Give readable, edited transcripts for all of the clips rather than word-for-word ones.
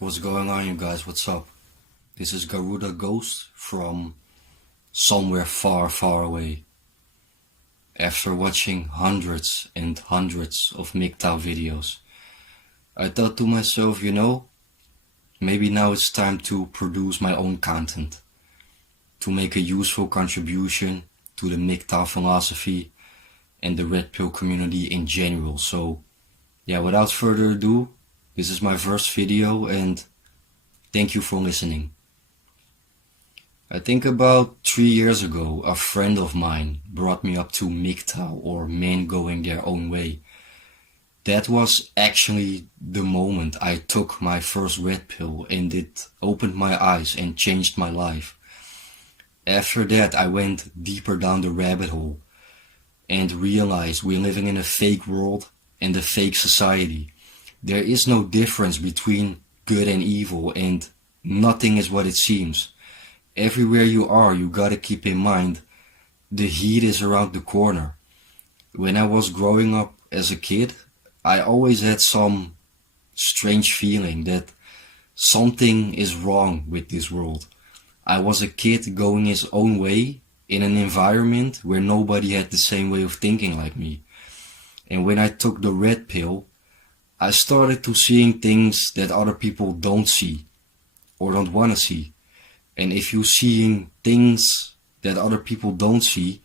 What's going on, you guys? What's up? This is Garuda Ghost from somewhere far, far away. After watching hundreds and hundreds of MGTOW videos, I thought to myself, maybe now it's time to produce my own content, to make a useful contribution to the MGTOW philosophy and the Red Pill community in general. So, without further ado, this is my first video and thank you for listening. I think about 3 years ago, a friend of mine brought me up to MGTOW, or men going their own way. That was actually the moment I took my first red pill, and it opened my eyes and changed my life. After that, I went deeper down the rabbit hole and realized we're living in a fake world and a fake society. There is no difference between good and evil, and nothing is what it seems. Everywhere you are, you gotta keep in mind the heat is around the corner. When I was growing up as a kid, I always had some strange feeling that something is wrong with this world. I was a kid going his own way in an environment where nobody had the same way of thinking like me. And when I took the red pill, I started to seeing things that other people don't see or don't want to see. And if you're seeing things that other people don't see,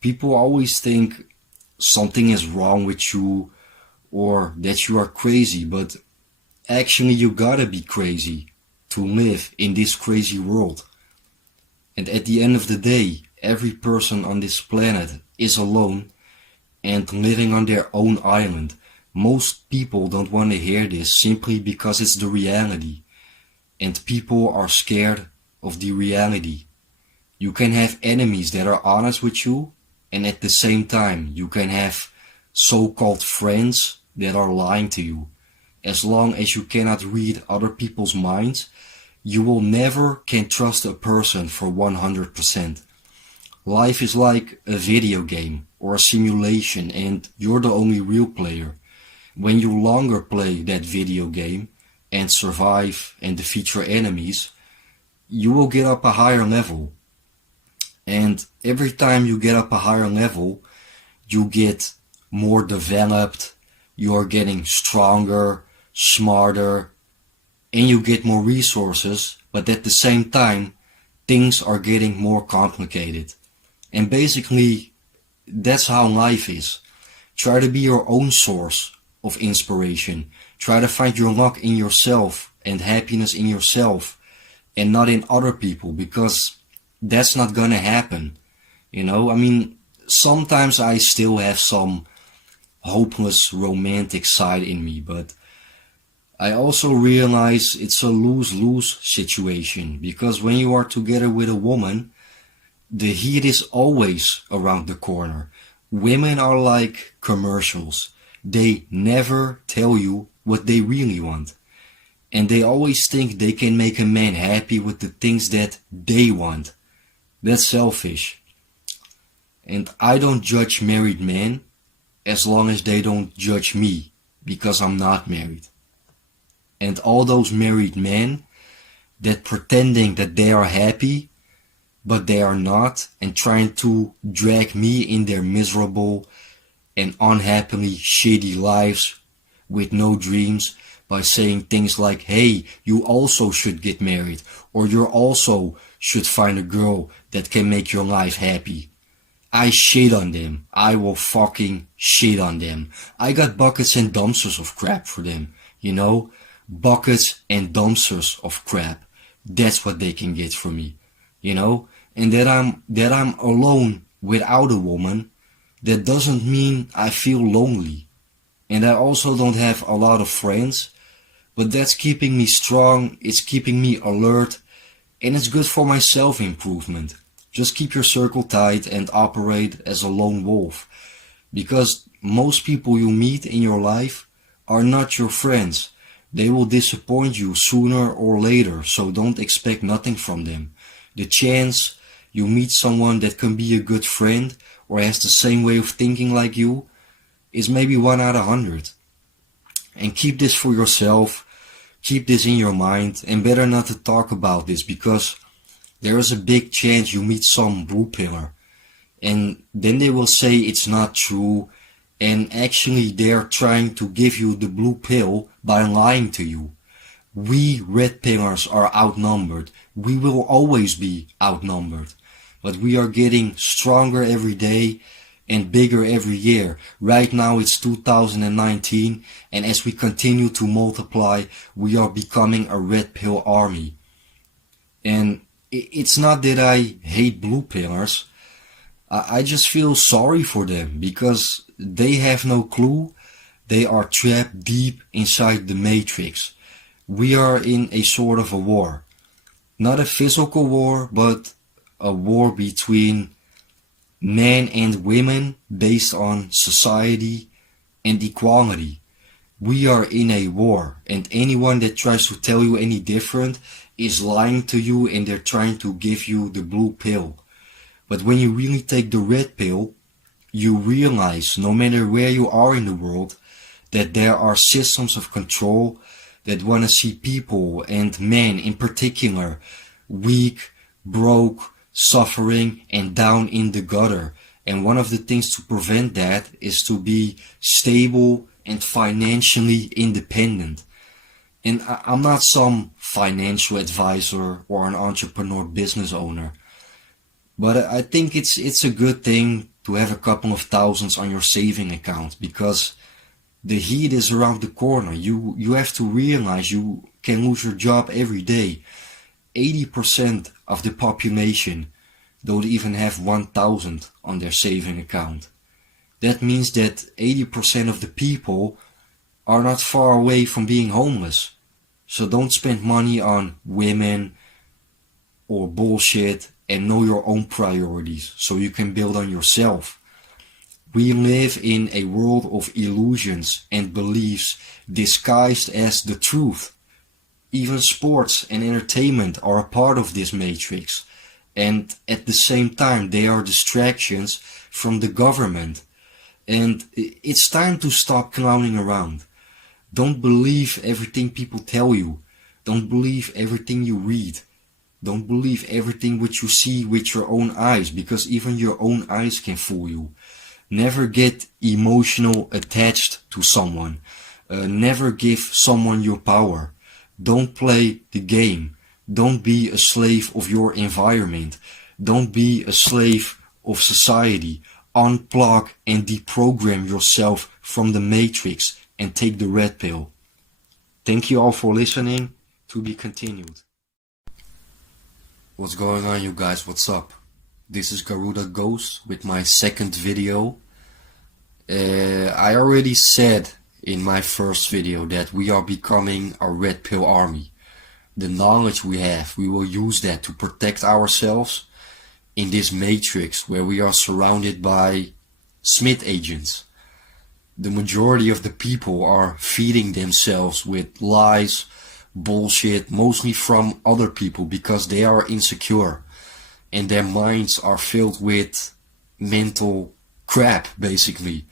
people always think something is wrong with you or that you are crazy. But actually you gotta be crazy to live in this crazy world. And at the end of the day, every person on this planet is alone and living on their own island. Most people don't want to hear this simply because it's the reality. And people are scared of the reality. You can have enemies that are honest with you, and at the same time you can have so-called friends that are lying to you. As long as you cannot read other people's minds, you will never can trust a person for 100%. Life is like a video game or a simulation, and you're the only real player. When you longer play that video game and survive and defeat your enemies, you will get up a higher level. And every time you get up a higher level, you get more developed, you are getting stronger, smarter, and you get more resources, but at the same time, things are getting more complicated. And basically, that's how life is. Try to be your own source of inspiration. Try to find your luck in yourself and happiness in yourself and not in other people, because that's not gonna happen. Sometimes I still have some hopeless romantic side in me, but I also realize it's a lose-lose situation, because when you are together with a woman, the heat is always around the corner. Women are like commercials. They never tell you what they really want. And they always think they can make a man happy with the things that they want. That's selfish. And I don't judge married men as long as they don't judge me, because I'm not married. And all those married men that pretending that they are happy, but they are not, and trying to drag me in their miserable and unhappily shitty lives with no dreams by saying things like, hey, you also should get married, or you also should find a girl that can make your life happy. I shit on them. I will fucking shit on them. I got buckets and dumpsters of crap for them, buckets and dumpsters of crap. That's what they can get from me, and that I'm alone without a woman. That doesn't mean I feel lonely. And I also don't have a lot of friends, but that's keeping me strong, it's keeping me alert, and it's good for my self-improvement. Just keep your circle tight and operate as a lone wolf, because most people you meet in your life are not your friends. They will disappoint you sooner or later, so don't expect nothing from them. The chance you meet someone that can be a good friend or has the same way of thinking like you is maybe 1 out of 100. And keep this for yourself. keep this in your mind and better not to talk about this, because there is a big chance you meet some blue pillar and then they will say it's not true, and actually they're trying to give you the blue pill by lying to you. We red pillars are outnumbered. We will always be outnumbered. But we are getting stronger every day and bigger every year. Right now it's 2019, and as we continue to multiply, we are becoming a red pill army. And it's not that I hate blue pillars. I just feel sorry for them because they have no clue. They are trapped deep inside the matrix. We are in a sort of a war. Not a physical war, but a war between men and women based on society and equality. We are in a war, and anyone that tries to tell you any different is lying to you, and they're trying to give you the blue pill. But when you really take the red pill, you realize, no matter where you are in the world, that there are systems of control that want to see people, and men in particular, weak, broke, suffering, and down in the gutter. And one of the things to prevent that is to be stable and financially independent. And I'm not some financial advisor or an entrepreneur business owner, but I think it's a good thing to have a couple of thousands on your saving account, because the heat is around the corner. You have to realize you can lose your job every day. 80% of the population don't even have 1,000 on their saving account. That means that 80% of the people are not far away from being homeless. So don't spend money on women or bullshit, and know your own priorities so you can build on yourself. We live in a world of illusions and beliefs disguised as the truth. Even sports and entertainment are a part of this matrix, and at the same time they are distractions from the government. And it's time to stop clowning around. Don't believe everything people tell you. Don't believe everything you read. Don't believe everything which you see with your own eyes, because even your own eyes can fool you. Never get emotional attached to someone. Never give someone your power. Don't play the game. Don't be a slave of your environment. Don't be a slave of society. Unplug and deprogram yourself from the matrix and take the red pill. Thank you all for listening. To be continued. What's going on, you guys? What's up? This is Garuda Ghost with my second video. I already said in my first video that we are becoming a red pill army. The knowledge we have, we will use that to protect ourselves in this matrix where we are surrounded by Smith agents. The majority of the people are feeding themselves with lies, bullshit, mostly from other people, because they are insecure and their minds are filled with mental crap, basically.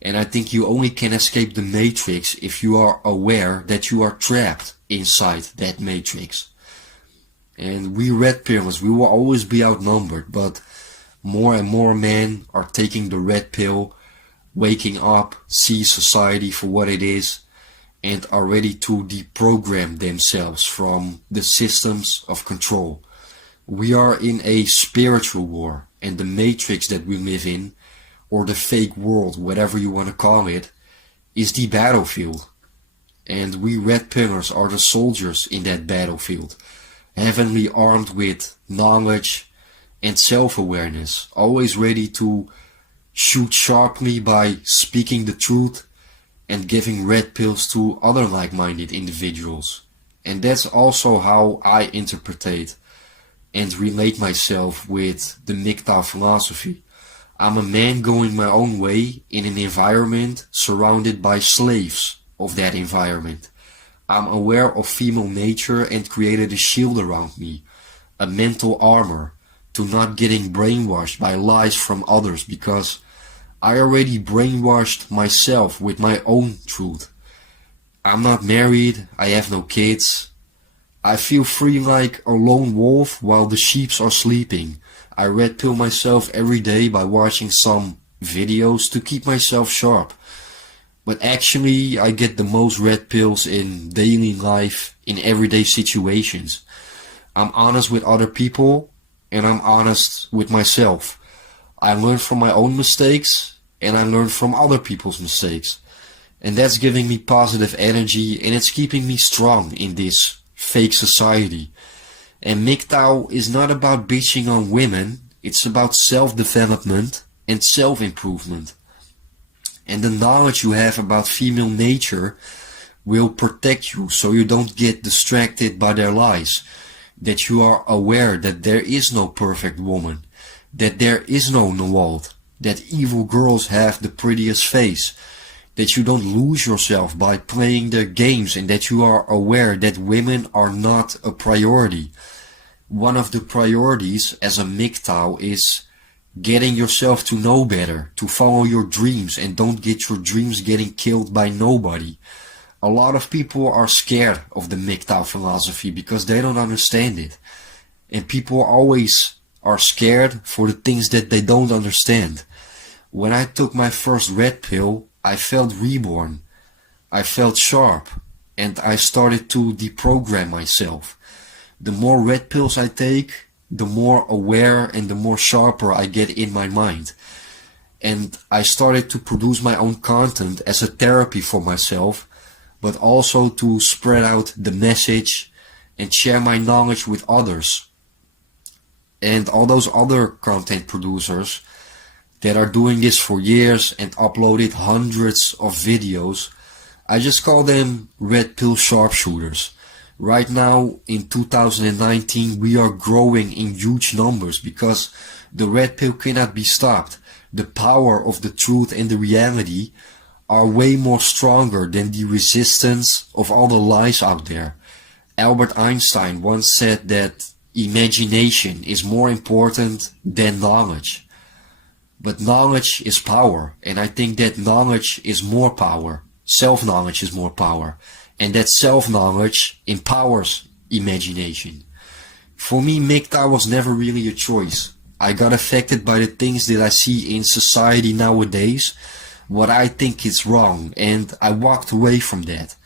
And I think you only can escape the matrix if you are aware that you are trapped inside that matrix. And we red pillars, we will always be outnumbered, but more and more men are taking the red pill, waking up, see society for what it is, and are ready to deprogram themselves from the systems of control. We are in a spiritual war, and the matrix that we live in, or the fake world, whatever you want to call it, is the battlefield. And we red pillars are the soldiers in that battlefield, heavenly armed with knowledge and self-awareness, always ready to shoot sharply by speaking the truth and giving red pills to other like-minded individuals. And that's also how I interpret and relate myself with the MGTOW philosophy. I'm a man going my own way in an environment surrounded by slaves of that environment. I'm aware of female nature and created a shield around me, a mental armor, to not getting brainwashed by lies from others, because I already brainwashed myself with my own truth. I'm not married, I have no kids. I feel free like a lone wolf while the sheeps are sleeping. I red pill myself every day by watching some videos to keep myself sharp. But actually I get the most red pills in daily life, in everyday situations. I'm honest with other people and I'm honest with myself. I learn from my own mistakes and I learn from other people's mistakes. And that's giving me positive energy and it's keeping me strong in this fake society. And MGTOW is not about bitching on women, it's about self-development and self-improvement. And the knowledge you have about female nature will protect you so you don't get distracted by their lies. That you are aware that there is no perfect woman, that there is no Nawald, that evil girls have the prettiest face, that you don't lose yourself by playing their games, and that you are aware that women are not a priority. One of the priorities as a MGTOW is getting yourself to know better, to follow your dreams and don't get your dreams getting killed by nobody. A lot of people are scared of the MGTOW philosophy because they don't understand it. And people always are scared for the things that they don't understand. When I took my first red pill, I felt reborn. I felt sharp. And I started to deprogram myself. The more red pills I take, the more aware and the more sharper I get in my mind. And I started to produce my own content as a therapy for myself, but also to spread out the message and share my knowledge with others. And all those other content producers that are doing this for years and uploaded hundreds of videos, I just call them red pill sharpshooters. Right now in 2019 we are growing in huge numbers because the red pill cannot be stopped. The power of the truth and the reality are way more stronger than the resistance of all the lies out there. Albert Einstein once said that imagination is more important than knowledge. But knowledge is power, and I think that knowledge is more power. Self-knowledge is more power. And that self-knowledge empowers imagination. For me, MGTOW was never really a choice. I got affected by the things that I see in society nowadays, what I think is wrong, and I walked away from that.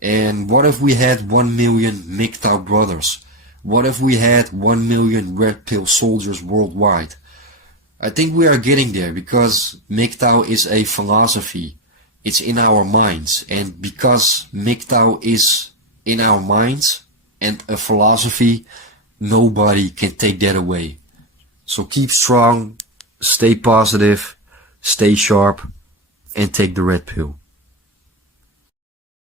And what if we had 1 million MGTOW brothers? What if we had 1 million red pill soldiers worldwide? I think we are getting there because MGTOW is a philosophy. It's in our minds, and because MGTOW is in our minds and a philosophy, nobody can take that away. So keep strong, stay positive, stay sharp, and take the red pill.